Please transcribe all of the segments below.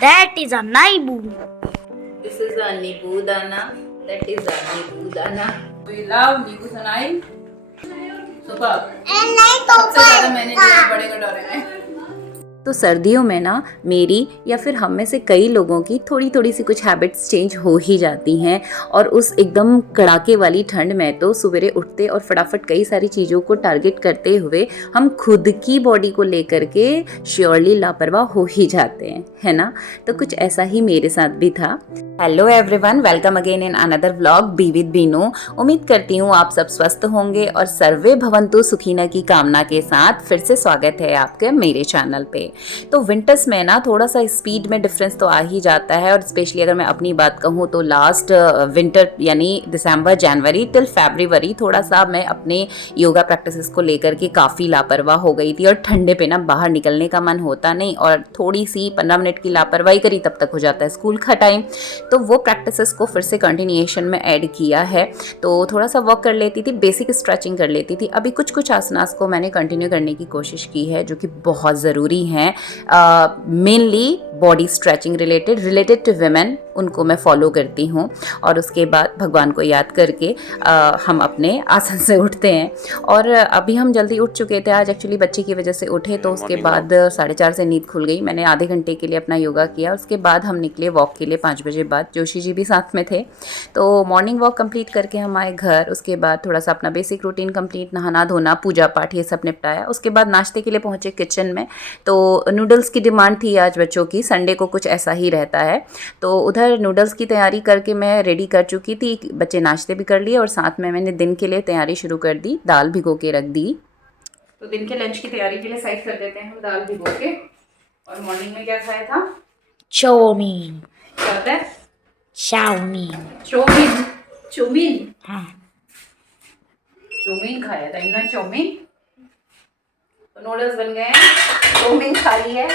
That is a naibu. This is a Nibu Dana. That is a Nibu Dana. We love नींबू सनाई। Super. नहीं तो सबसे ज़्यादा मैंने लिया बड़े कटोरे में। तो सर्दियों में ना मेरी या फिर हम में से कई लोगों की थोड़ी थोड़ी सी कुछ हैबिट्स चेंज हो ही जाती हैं। और उस एकदम कड़ाके वाली ठंड में तो सवेरे उठते और फटाफट कई सारी चीज़ों को टारगेट करते हुए हम खुद की बॉडी को लेकर के श्योरली लापरवाह हो ही जाते हैं, है ना। तो कुछ ऐसा ही मेरे साथ भी था। Hello everyone, welcome again in another vlog be with Binu. उम्मीद करती हूँ आप सब स्वस्थ होंगे और सर्वे भवंतु सुखीना की कामना के साथ फिर से स्वागत है आपके मेरे चैनल पे। तो विंटर्स में ना थोड़ा सा स्पीड में डिफरेंस तो आ ही जाता है, और स्पेशली अगर मैं अपनी बात कहूँ तो लास्ट विंटर यानी दिसंबर जनवरी टिल फरवरी थोड़ा सा मैं अपने योगा प्रैक्टिसेस को लेकर के काफ़ी लापरवाह हो गई थी। और ठंडे पे ना बाहर निकलने का मन होता नहीं, और थोड़ी सी 15 मिनट की लापरवाही करी तब तक हो जाता है स्कूल का टाइम। तो वो प्रैक्टिसेस को फिर से कंटिन्यूएशन में ऐड किया है। तो थोड़ा सा वॉक कर लेती थी, बेसिक स्ट्रेचिंग कर लेती थी। अभी कुछ कुछ आसनास को मैंने कंटिन्यू करने की कोशिश की है जो कि बहुत ज़रूरी हैं। Mainly body stretching related to women, उनको मैं फॉलो करती हूँ। और उसके बाद भगवान को याद करके हम अपने आसन से उठते हैं। और अभी हम जल्दी उठ चुके थे, आज एक्चुअली बच्चे की वजह से उठे, तो उसके बाद 4:30 से नींद खुल गई। मैंने आधे घंटे के लिए अपना योगा किया, उसके बाद हम निकले वॉक के लिए 5 बजे बाद। जोशी जी भी साथ में थे। तो मॉर्निंग वॉक कंप्लीट करके हम आए घर। उसके बाद थोड़ा सा अपना बेसिक रूटीन कंप्लीट, नहाना धोना पूजा पाठ ये सब निपटाया। उसके बाद नाश्ते के लिए पहुँचे किचन में। तो नूडल्स की डिमांड थी आज बच्चों की, संडे को कुछ ऐसा ही रहता है। तो उधर नूडल्स की तैयारी करके मैं रेडी कर चुकी थी। बच्चे नाश्ते भी कर लिए और साथ में मैंने दिन के लिए तैयारी शुरू कर दी, दाल भिगो के रख दी। तो दिन के लंच की तैयारी के लिए साइड कर देते हैं हम दाल भिगो के। और मॉर्निंग में क्या खाया था? Chowmein. क्या होता है? Chowmein. चौमीन। चौमीन हाँ. चौमीन खाया था इन्होंने, चौमीन। तो नूडल्स बन गए हैं, चौमीन खा ली है।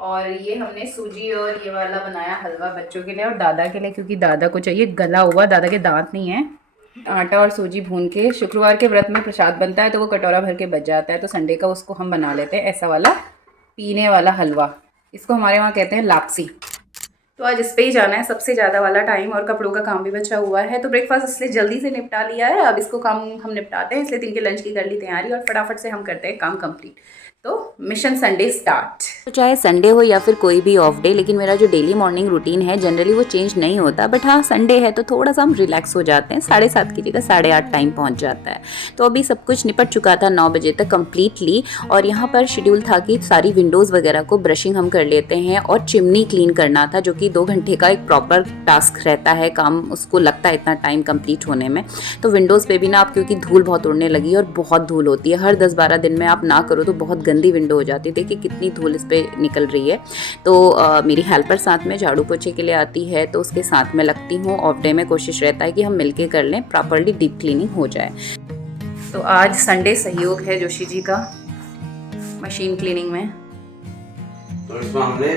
और ये हमने सूजी और ये वाला बनाया हलवा बच्चों के लिए और दादा के लिए, क्योंकि दादा को चाहिए गला हुआ, दादा के दांत नहीं है। आटा और सूजी भून के शुक्रवार के व्रत में प्रसाद बनता है तो वो कटोरा भर के बच जाता है, तो संडे का उसको हम बना लेते हैं ऐसा वाला पीने वाला हलवा। इसको हमारे वहाँ कहते हैं लापसी। तो आज इस पे ही जाना है सबसे ज़्यादा वाला टाइम, और कपड़ों का काम भी बचा हुआ है। तो ब्रेकफास्ट इसलिए जल्दी से निपटा लिया है, अब इसको काम हम निपटाते हैं, इसलिए दिन के लंच की कर ली तैयारी और फटाफट से हम करते हैं काम कंप्लीट। तो मिशन संडे स्टार्ट। तो चाहे संडे हो या फिर कोई भी ऑफ डे, लेकिन मेरा जो डेली मॉर्निंग रूटीन है जनरली वो चेंज नहीं होता। बट हाँ, संडे है तो थोड़ा सा हम रिलैक्स हो जाते हैं। 7:30 की जगह 8:30 टाइम पहुंच जाता है। तो अभी सब कुछ निपट चुका था 9 बजे तक कम्प्लीटली। और यहाँ पर शेड्यूल था कि सारी विंडोज़ वगैरह को ब्रशिंग हम कर लेते हैं, और चिमनी क्लीन करना था, जो कि 2 घंटे का एक प्रॉपर टास्क रहता है, काम उसको लगता है इतना टाइम कंप्लीट होने में। तो विंडोज़ पे भी ना आप, क्योंकि धूल बहुत उड़ने लगी और बहुत धूल होती है, हर 10-12 दिन में आप ना करो तो बहुत गंदी विंडो हो जाती है। देखिए कितनी धूल इस पर निकल रही है। तो मेरी हेल्पर साथ में झाड़ू पोछे के लिए आती है, तो उसके साथ में लगती हूँ। ऑफ डे में कोशिश रहता है कि हम मिलके कर लें, प्रॉपरली डीप क्लीनिंग हो जाए। तो आज संडे सहयोग है जोशी जी का मशीन क्लीनिंग में। तो इसमें हमने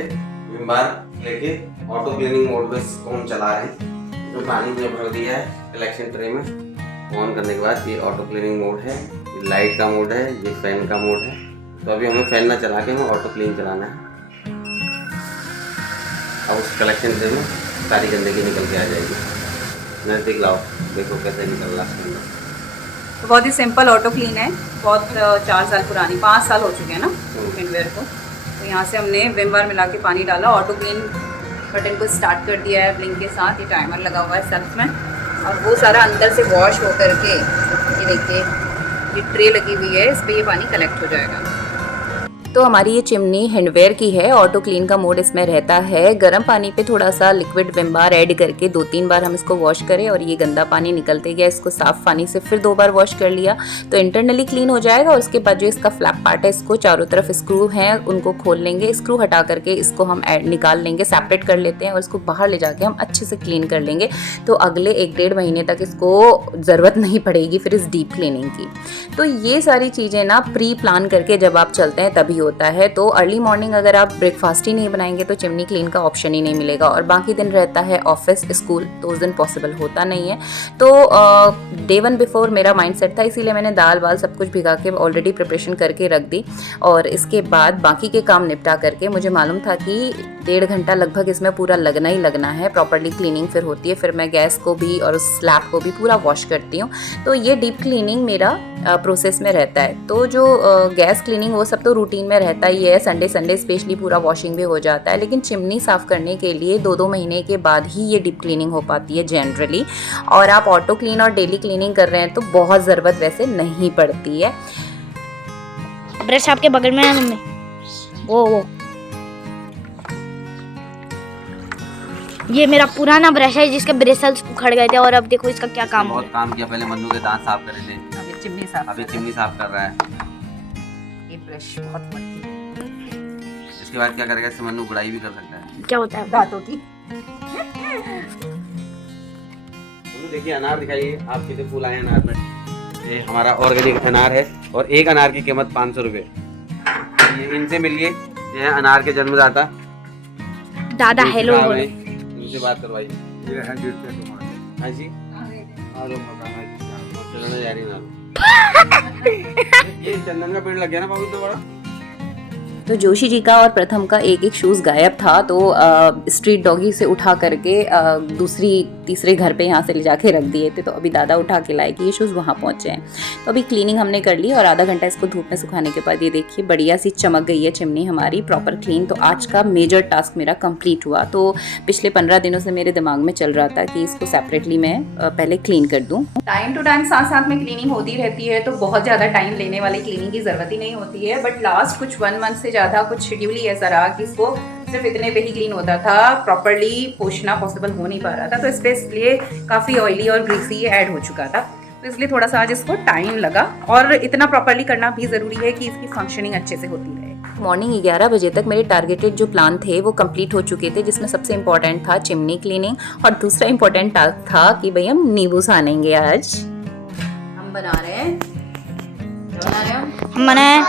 विम बार लेके ऑटो क्लीनिंग मोड पे इसको हम चला रहे हैं। तो पानी में भर दिया है कलेक्शन ट्रे में। ऑन करने के बाद ये ऑटो क्लीनिंग मोड है, ये लाइट का मोड है, ये फैन का मोड है। तो अभी हमें फैन ना चला के हमें ऑटो क्लीन चलाना है। अब उस कलेक्शन ट्रे में सारी गंदगी निकल के आ जाएगी। नज़दीक लाओ, देखो कैसे निकल रहा है। तो बहुत ही सिंपल ऑटो क्लीन है, बहुत 4 साल पुरानी, 5 साल हो चुके हैं ना विमवेयर को। तो यहाँ से हमने विम बार मिला के पानी डाला, ऑटो क्लीन बटन को स्टार्ट कर दिया है ब्लिंक के साथ। ये टाइमर लगा हुआ है सेल्फ में, और वो सारा अंदर से वॉश हो करके, ये देखिए ये ट्रे लगी हुई है, इस पर ये पानी कलेक्ट हो जाएगा। तो हमारी ये चिमनी हैंडवेयर की है, ऑटो क्लीन का मोड इसमें रहता है। गर्म पानी पे थोड़ा सा लिक्विड विम बार ऐड करके 2-3 बार हम इसको वॉश करें, और ये गंदा पानी निकलते गया, इसको साफ पानी से फिर 2 बार वॉश कर लिया तो इंटरनली क्लीन हो जाएगा। और उसके बाद जो इसका फ्लैप पार्ट है, इसको चारों तरफ स्क्रू हैं उनको खोल लेंगे, स्क्रू हटा करके इसको हम निकाल लेंगे, सेपरेट कर लेते हैं, और इसको बाहर ले जाके हम अच्छे से क्लीन कर लेंगे। तो अगले 1-1.5 महीने तक इसको ज़रूरत नहीं पड़ेगी फिर इस डीप क्लीनिंग की। तो ये सारी चीज़ें ना प्री प्लान करके जब आप चलते हैं तभी होता है। तो अर्ली मॉर्निंग अगर आप ब्रेकफास्ट ही नहीं बनाएंगे तो चिमनी क्लीन का ऑप्शन ही नहीं मिलेगा, और बाकी दिन रहता है ऑफिस स्कूल, तो उस दिन पॉसिबल होता नहीं है। तो डे 1 बिफोर मेरा माइंडसेट था, इसीलिए मैंने दाल वाल सब कुछ भिगा के ऑलरेडी प्रिपरेशन करके रख दी। और इसके बाद बाकी के काम निपटा करके मुझे मालूम था कि 1.5 घंटा लगभग इसमें पूरा लगना ही लगना है, प्रॉपरली क्लीनिंग फिर होती है। फिर मैं गैस को भी और उस स्लैब को भी पूरा वॉश करती हूँ। तो ये डीप क्लीनिंग मेरा प्रोसेस में रहता है। तो जो गैस क्लीनिंग वो सब तो रूटीन में रहता ही है, संडे स्पेशली पूरा वॉशिंग भी हो जाता है। लेकिन चिमनी साफ़ करने के लिए 2-2 महीने के बाद ही ये डीप क्लीनिंग हो पाती है जनरली। और आप ऑटो क्लीन और डेली क्लीनिंग कर रहे हैं तो बहुत ज़रूरत वैसे नहीं पड़ती है। ब्रश आपके बगल में है मम्मी, वो ये मेरा पुराना ब्रश है जिसके ब्रेसल्स उखड़ गए थे और अब देखो इसका क्या काम हो बहुत काम किया। पहले मन्नू के दांत साफ करे थे, अभी चिमनी साफ अभी चिमनी साफ कर रहा है। ये ब्रश बहुत मट्टी इसके बाद क्या करेगा, इससे मन्नू गुड़ाई भी कर सकता है। क्या होता है दांतों की। मन्नू देखिए अनार दिखाइए, आप कितने फूल आए अनार में। ये हमारा ऑर्गेनिक अनार है और एक अनार की कीमत 500 रुपये। ये इनसे मिलिए, ये है अनार के जन्मदाता दादा। हेलो बोलो, इनसे बात करवाइए। ये है हाँ जी, चलने जा रही ना। ये चंदन का पेड़ लग गया ना बाबू, तो बड़ा। तो जोशी जी का और प्रथम का एक शूज़ गायब था, तो स्ट्रीट डॉगी से उठा करके तीसरे घर पे यहाँ से ले जाके रख दिए थे। तो अभी दादा उठा के लाए कि ये शूज़ वहाँ पहुँचे हैं। तो अभी क्लीनिंग हमने कर ली और आधा घंटा इसको धूप में सुखाने के बाद ये देखिए बढ़िया सी चमक गई है चिमनी हमारी, प्रॉपर क्लीन। तो आज का मेजर टास्क मेरा कंप्लीट हुआ। तो पिछले 15 दिनों से मेरे दिमाग में चल रहा था कि इसको सेपरेटली मैं पहले क्लीन कर दूँ। टाइम टू टाइम साथ साथ में क्लीनिंग होती रहती है, तो बहुत ज़्यादा टाइम लेने वाली क्लीनिंग की ज़रूरत ही नहीं होती है। बट लास्ट कुछ 1 मंथ से ज़्यादा कुछ शेड्यूल ही ऐसा रहा कि इसको सिर्फ इतने पे ही क्लीन होता था, प्रॉपर्ली पोंछना पॉसिबल हो नहीं पा रहा था। तो इस पे इसलिए काफ़ी ऑयली और ग्रीसी ऐड हो चुका था, तो इसलिए थोड़ा सा आज इसको टाइम लगा। और इतना प्रॉपर्ली करना भी ज़रूरी है कि इसकी फंक्शनिंग अच्छे से होती रहे। मॉर्निंग 11 बजे तक मेरे टारगेटेड जो प्लान थे वो कंप्लीट हो चुके थे, जिसमें सबसे इम्पोर्टेंट था चिमनी क्लीनिंग और दूसरा इम्पोर्टेंट टास्क था कि भाई हम नींबू सानेंगे। आज हम बना रहे हैं, बना रहे हो हम बनाए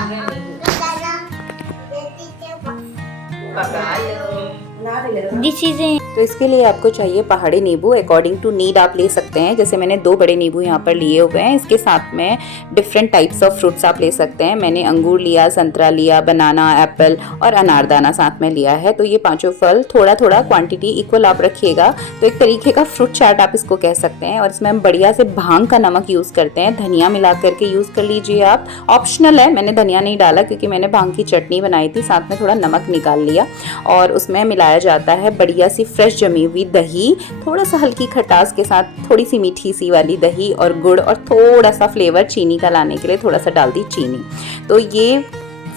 दिस इज तो इसके लिए आपको चाहिए पहाड़ी नींबू। अकॉर्डिंग टू नीड आप ले सकते हैं, जैसे मैंने 2 बड़े नींबू यहाँ पर लिए हुए हैं। इसके साथ में डिफरेंट टाइप्स ऑफ फ्रूट्स आप ले सकते हैं। मैंने अंगूर लिया, संतरा लिया, बनाना, एप्पल और अनारदाना साथ में लिया है। तो ये पांचों फल थोड़ा थोड़ा क्वांटिटी इक्वल आप रखिएगा। तो एक तरीके का फ्रूट चाट आप इसको कह सकते हैं। और इसमें हम बढ़िया से भांग का नमक यूज़ करते हैं, धनिया मिला करके यूज़ कर लीजिए आप, ऑप्शनल है। मैंने धनिया नहीं डाला क्योंकि मैंने भांग की चटनी बनाई थी, साथ में थोड़ा नमक निकाल लिया। और उसमें मिलाया जाता है बढ़िया सी फ्रेश जमी हुई दही, थोड़ा सा हल्की खटास के साथ थोड़ी सी मीठी सी वाली दही और गुड़, और थोड़ा सा फ्लेवर चीनी का लाने के लिए थोड़ा सा डाल दी चीनी। तो ये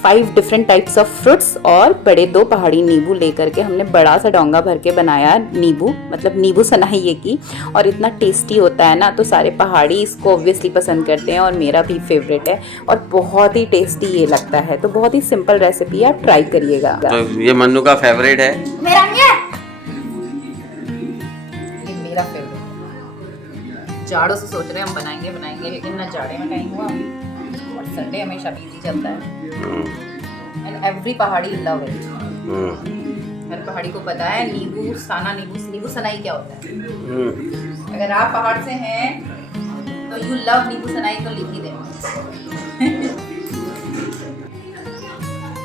5 डिफरेंट टाइप्स ऑफ फ्रूट्स और बड़े 2 पहाड़ी नींबू लेकर के हमने बड़ा सा डोंगा भर के बनाया नींबू, मतलब नींबू सनाई ये की। और इतना टेस्टी होता है ना, तो सारे पहाड़ी इसको ऑब्वियसली पसंद करते हैं और मेरा भी फेवरेट है और बहुत ही टेस्टी ये लगता है। तो बहुत ही सिंपल रेसिपी, आप ट्राई करिएगा। तो ये मन्नू का फेवरेट है। मेरा नहीं है, ये मेरा फेवरेट। जाड़ों से सोच रहे हैं हम बनाएंगे, लेकिन ना जाड़े में टाइम हुआ और संडे हमेशा बिजी चलता है। एंड एवरी पहाड़ी लव इट। हर पहाड़ी को पता है नींबू सनाई क्या होता है। अगर आप पहाड़ से हैं तो यू लव नींबू सनाई, तो लिख ही देना।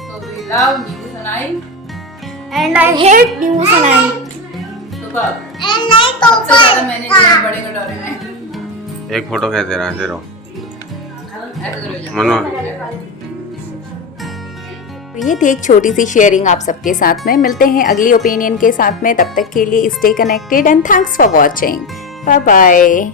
तो वी लव नींबू सनाई एंड आई हेट नींबू सनाई। सुपर। एंड नहीं तो सबसे ज्यादा मैंने जो बड़े कटोरे में एक फोटो खींच दे रहा है, जरूर ऐसे करो। मन्नू। तो ये थी एक छोटी सी शेयरिंग आप सबके साथ में। मिलते हैं अगली ओपिनियन के साथ में, तब तक के लिए stay connected and thanks for watching. Bye bye.